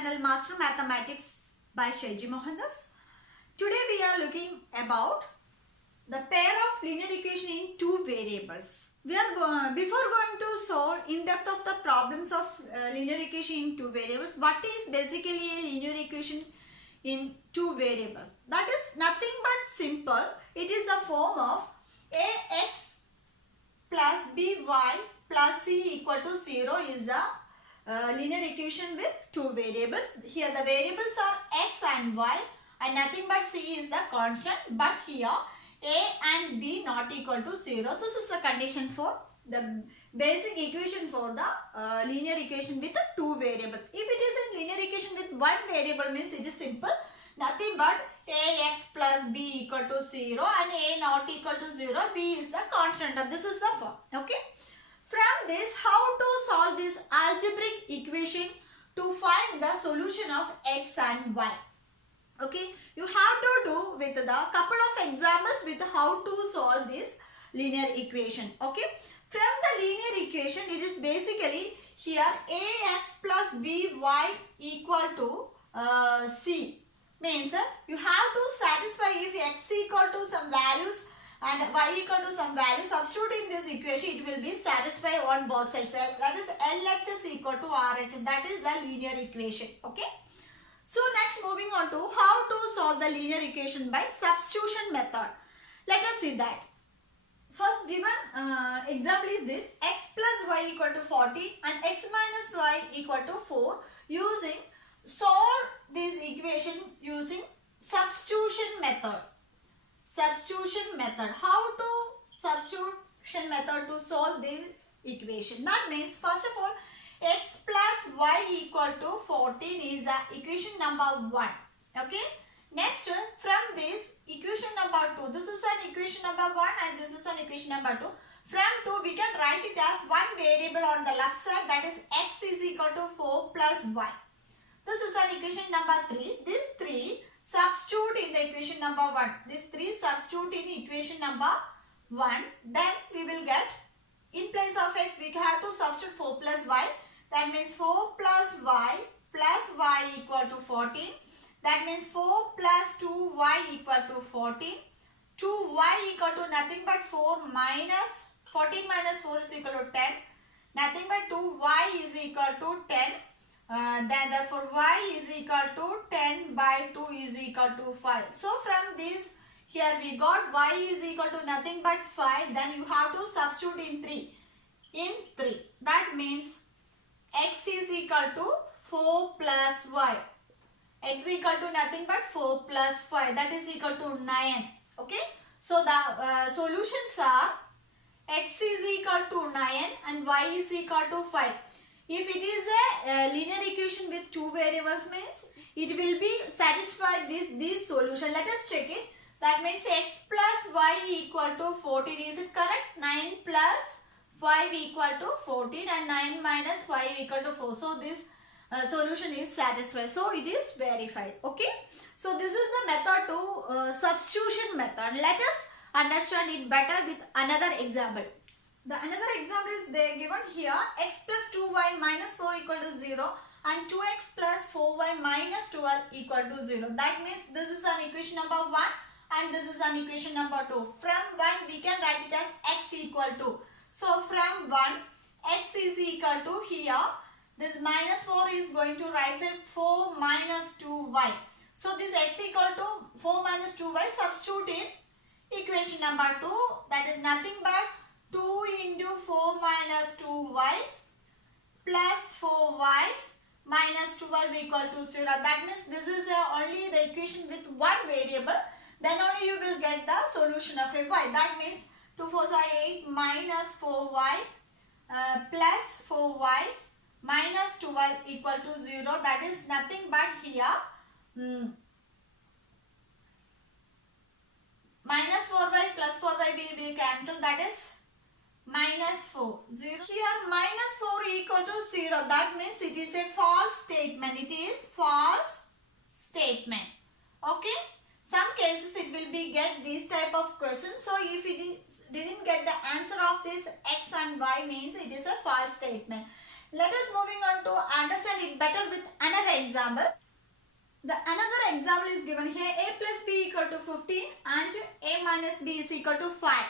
channel Master Mathematics by Shaiji Mohandas. Today we are looking about the pair of linear equation in two variables. Before going to solve in depth of the problems of linear equation in two variables, what is basically a linear equation in two variables? That is nothing but simple. It is the form of ax plus by plus c equal to 0 is the linear equation with two variables. Here the variables are x and y and nothing but c is the constant, but here a and b not equal to 0. This is the condition for the basic equation for the linear equation with the two variables. If it is a linear equation with one variable means it is simple. Nothing but ax plus b equal to 0 and a not equal to 0. B is the constant. This is the form. Okay. From this, how to solve this algebraic equation to find the solution of x and y. Okay, you have to do with the couple of examples with how to solve this linear equation. Okay, from the linear equation, it is basically here ax plus by equal to c. Means you have to satisfy if x equal to some values and y equal to some value, substituting this equation, it will be satisfied on both sides. That is LHS equal to RHS. That is the linear equation. Okay. So next moving on to how to solve the linear equation by substitution method. Let us see that. First given example is this: x plus y equal to 40 and x minus y equal to 4. Using solve this equation using substitution method. Substitution method. How to substitution method to solve this equation? That means first of all x plus y equal to 14 is the equation number 1. Okay. Next from this equation number 2. This is an equation number 1 and this is an equation number 2. From 2 we can write it as one variable on the left side, that is x is equal to 4 plus y. This is an equation number 3. This 3 substitute in the equation number 1. This 3 substitute in equation number 1. Then we will get, in place of x we have to substitute 4 plus y. That means 4 plus y equal to 14. That means 4 plus 2y equal to 14. 2y equal to nothing but 4 minus 14 minus 4 is equal to 10. Nothing but 2y is equal to 10. Then therefore y is equal to 10 by 2 is equal to 5. So from this here we got y is equal to nothing but 5. Then you have to substitute in 3. In 3. That means x is equal to 4 plus y. X is equal to nothing but 4 plus 5. That is equal to 9. Okay. So the solutions are x is equal to 9 and y is equal to 5. If it is a linear equation with two variables means it will be satisfied with this solution. Let us check it. That means x plus y equal to 14. Is it correct? 9 plus 5 equal to 14 and 9 minus 5 equal to 4. So this solution is satisfied. So it is verified. Okay. So this is the method to substitution method. Let us understand it better with another example. The another example is they given here x plus 2y minus 4 equal to 0 and 2x plus 4y minus 12 equal to 0. That means this is an equation number 1 and this is an equation number 2. From 1 we can write it as x equal to. So from 1 x is equal to here this minus 4 is going to right side 4 minus 2y. So this x equal to 4 minus 2y, substitute in equation number 2, that is nothing but 2 into 4 minus 2y plus 4y minus 12 equal to 0. That means this is only the equation with one variable. Then only you will get the solution of a y. That means 2 4s are 8 minus 4y plus 4y minus 12 equal to 0. That is nothing but here minus 4y plus 4y will be cancelled. That is minus 4. 0. Here minus 4 equal to 0. That means it is a false statement. It is false statement. Okay. Some cases it will be get this type of question. So if it is, didn't get the answer of this x and y means it is a false statement. Let us moving on to understand it better with another example. The another example is given here. A plus b equal to 15 and a minus b is equal to 5.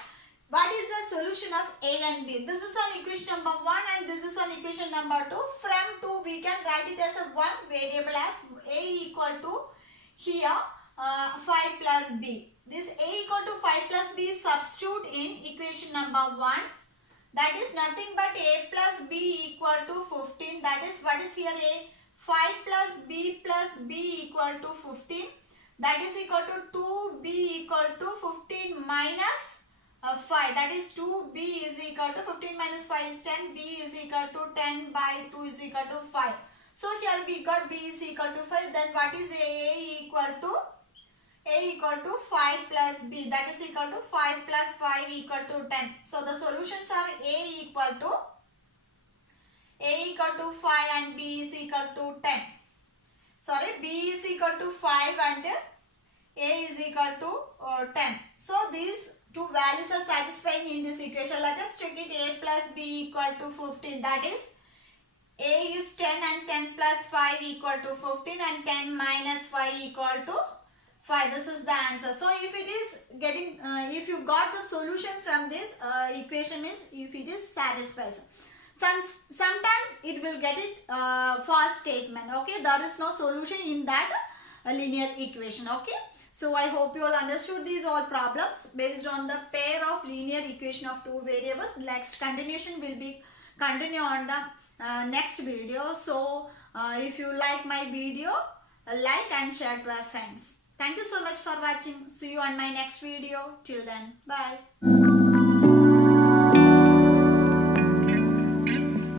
What is the solution of a and b? This is on equation number 1 and this is on equation number 2. From 2 we can write it as a one variable as a equal to here 5 plus b. This a equal to 5 plus b substitute in equation number 1. That is nothing but a plus b equal to 15. That is what is here a 5 plus b equal to 15. That is equal to 2b equal to 15 minus 5. That is 2b is equal to 15 minus 5 is 10. b is equal to 10 by 2 is equal to 5. So here we got b is equal to 5. Then what is a equal to? A equal to 5 plus b, that is equal to 5 plus 5 equal to 10. So the solutions are a equal to 5 and b is equal to 10. Sorry, b is equal to 5 and a is equal to 10. So these two values are satisfying in this equation. Let us check it. A plus b equal to 15. That is a is 10 and 10 plus 5 equal to 15 and 10 minus 5 equal to 5. This is the answer. So if it is getting, if you got the solution from this equation, means if it is satisfies. Sometimes it will get it false statement. Okay, there is no solution in that linear equation. Okay, so I hope you all understood these all problems based on the pair of linear equation of two variables. Next continuation will be continue on the next video. So if you like my video, like and share to our friends. Thank you so much for watching. See you on my next video. Till then, bye.